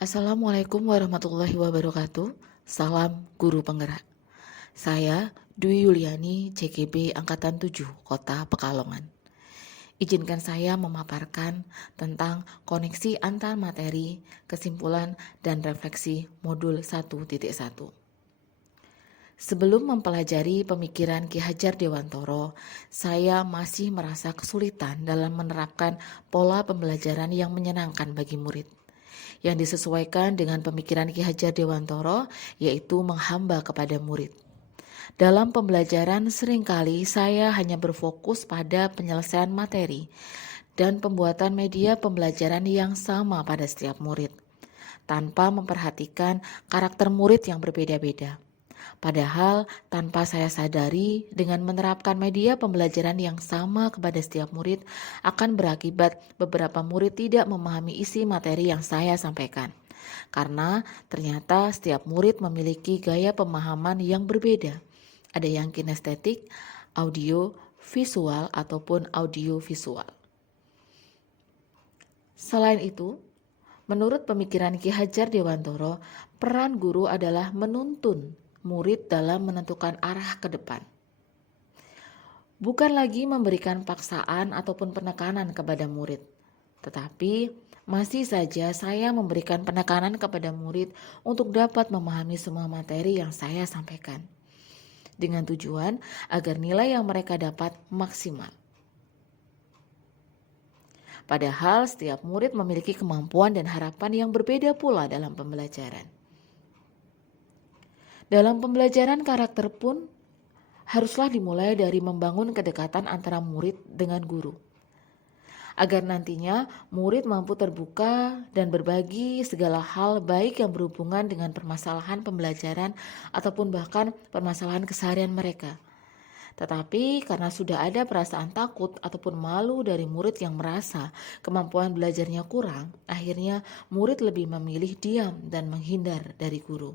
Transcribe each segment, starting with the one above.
Assalamualaikum warahmatullahi wabarakatuh. Salam Guru Penggerak. Saya Dwi Yuliani, CGB Angkatan 7, Kota Pekalongan. Izinkan saya memaparkan tentang koneksi antar materi, kesimpulan, dan refleksi modul 1.1. Sebelum mempelajari pemikiran Ki Hajar Dewantoro, saya masih merasa kesulitan dalam menerapkan pola pembelajaran yang menyenangkan bagi murid, yang disesuaikan dengan pemikiran Ki Hajar Dewantoro, yaitu menghamba kepada murid. Dalam pembelajaran seringkali saya hanya berfokus pada penyelesaian materi dan pembuatan media pembelajaran yang sama pada setiap murid, tanpa memperhatikan karakter murid yang berbeda-beda. Padahal tanpa saya sadari, dengan menerapkan media pembelajaran yang sama kepada setiap murid akan berakibat beberapa murid tidak memahami isi materi yang saya sampaikan. Karena ternyata setiap murid memiliki gaya pemahaman yang berbeda. Ada yang kinestetik, audio, visual, ataupun audio visual. Selain itu, menurut pemikiran Ki Hajar Dewantoro, peran guru adalah menuntun murid dalam menentukan arah ke depan. Bukan lagi memberikan paksaan ataupun penekanan kepada murid, tetapi masih saja saya memberikan penekanan kepada murid untuk dapat memahami semua materi yang saya sampaikan, dengan tujuan agar nilai yang mereka dapat maksimal. Padahal setiap murid memiliki kemampuan dan harapan yang berbeda pula dalam pembelajaran. Dalam pembelajaran karakter pun haruslah dimulai dari membangun kedekatan antara murid dengan guru, agar nantinya murid mampu terbuka dan berbagi segala hal baik yang berhubungan dengan permasalahan pembelajaran ataupun bahkan permasalahan keseharian mereka. Tetapi karena sudah ada perasaan takut ataupun malu dari murid yang merasa kemampuan belajarnya kurang, akhirnya murid lebih memilih diam dan menghindar dari guru.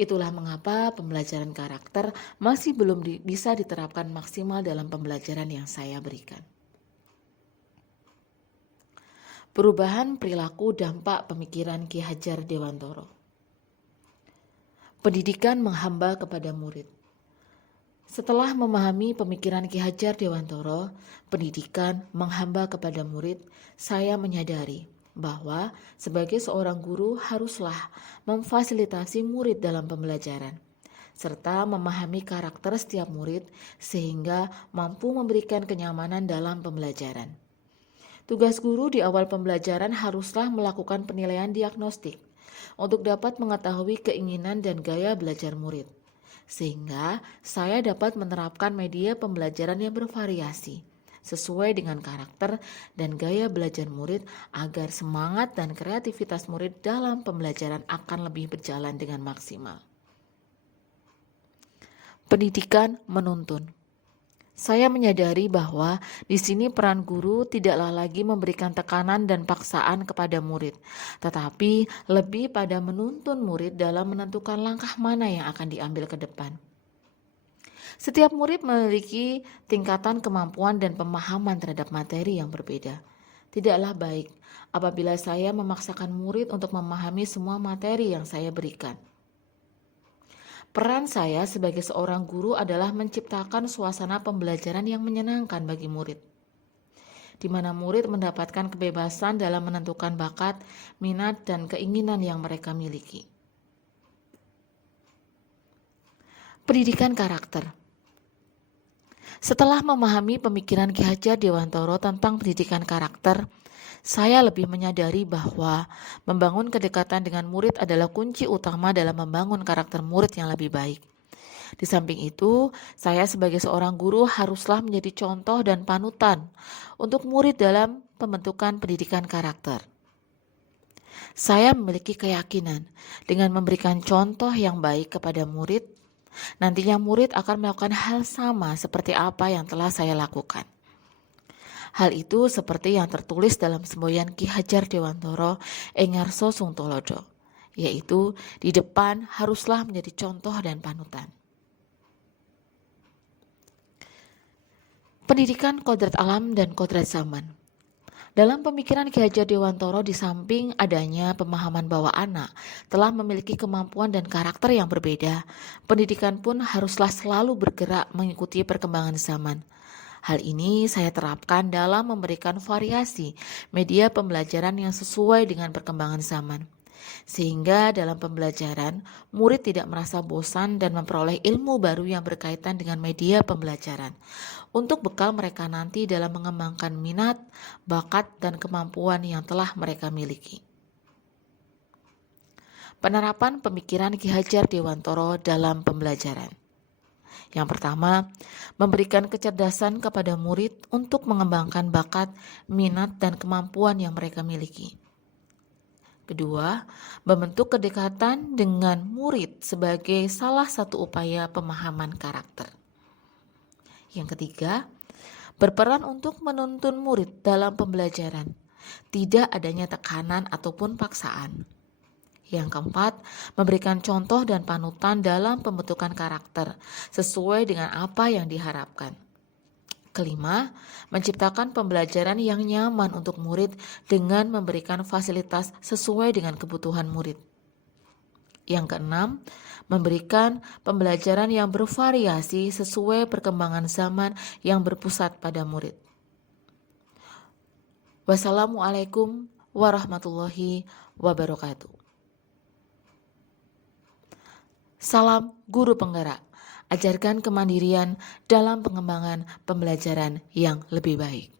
Itulah mengapa pembelajaran karakter masih belum bisa diterapkan maksimal dalam pembelajaran yang saya berikan. Perubahan perilaku dampak pemikiran Ki Hajar Dewantoro. Pendidikan menghamba kepada murid. Setelah memahami pemikiran Ki Hajar Dewantoro, pendidikan menghamba kepada murid, saya menyadari bahwa sebagai seorang guru haruslah memfasilitasi murid dalam pembelajaran, serta memahami karakter setiap murid sehingga mampu memberikan kenyamanan dalam pembelajaran. Tugas guru di awal pembelajaran haruslah melakukan penilaian diagnostik untuk dapat mengetahui keinginan dan gaya belajar murid, sehingga saya dapat menerapkan media pembelajaran yang bervariasi sesuai dengan karakter dan gaya belajar murid agar semangat dan kreativitas murid dalam pembelajaran akan lebih berjalan dengan maksimal. Pendidikan menuntun. Saya menyadari bahwa di sini peran guru tidaklah lagi memberikan tekanan dan paksaan kepada murid, tetapi lebih pada menuntun murid dalam menentukan langkah mana yang akan diambil ke depan. Setiap murid memiliki tingkatan kemampuan dan pemahaman terhadap materi yang berbeda. Tidaklah baik apabila saya memaksakan murid untuk memahami semua materi yang saya berikan. Peran saya sebagai seorang guru adalah menciptakan suasana pembelajaran yang menyenangkan bagi murid, di mana murid mendapatkan kebebasan dalam menentukan bakat, minat, dan keinginan yang mereka miliki. Pendidikan karakter. Setelah memahami pemikiran Ki Hajar Dewantoro tentang pendidikan karakter, saya lebih menyadari bahwa membangun kedekatan dengan murid adalah kunci utama dalam membangun karakter murid yang lebih baik. Di samping itu, saya sebagai seorang guru haruslah menjadi contoh dan panutan untuk murid dalam pembentukan pendidikan karakter. Saya memiliki keyakinan dengan memberikan contoh yang baik kepada murid, nantinya murid akan melakukan hal sama seperti apa yang telah saya lakukan. Hal itu seperti yang tertulis dalam semboyan Ki Hajar Dewantoro Engarso Sungtolodo, yaitu di depan haruslah menjadi contoh dan panutan. Pendidikan kodrat alam dan kodrat zaman. Dalam pemikiran Ki Hajar Dewantara, di samping adanya pemahaman bahwa anak telah memiliki kemampuan dan karakter yang berbeda, pendidikan pun haruslah selalu bergerak mengikuti perkembangan zaman. Hal ini saya terapkan dalam memberikan variasi media pembelajaran yang sesuai dengan perkembangan zaman. Sehingga dalam pembelajaran, murid tidak merasa bosan dan memperoleh ilmu baru yang berkaitan dengan media pembelajaran, untuk bekal mereka nanti dalam mengembangkan minat, bakat, dan kemampuan yang telah mereka miliki. Penerapan pemikiran Ki Hajar Dewantara dalam pembelajaran. Yang pertama, memberikan kecerdasan kepada murid untuk mengembangkan bakat, minat, dan kemampuan yang mereka miliki. Kedua, membentuk kedekatan dengan murid sebagai salah satu upaya pemahaman karakter. Yang ketiga, berperan untuk menuntun murid dalam pembelajaran, tidak adanya tekanan ataupun paksaan. Yang keempat, memberikan contoh dan panutan dalam pembentukan karakter sesuai dengan apa yang diharapkan. Kelima, menciptakan pembelajaran yang nyaman untuk murid dengan memberikan fasilitas sesuai dengan kebutuhan murid. Yang keenam, memberikan pembelajaran yang bervariasi sesuai perkembangan zaman yang berpusat pada murid. Wassalamualaikum warahmatullahi wabarakatuh. Salam guru penggerak. Ajarkan kemandirian dalam pengembangan pembelajaran yang lebih baik.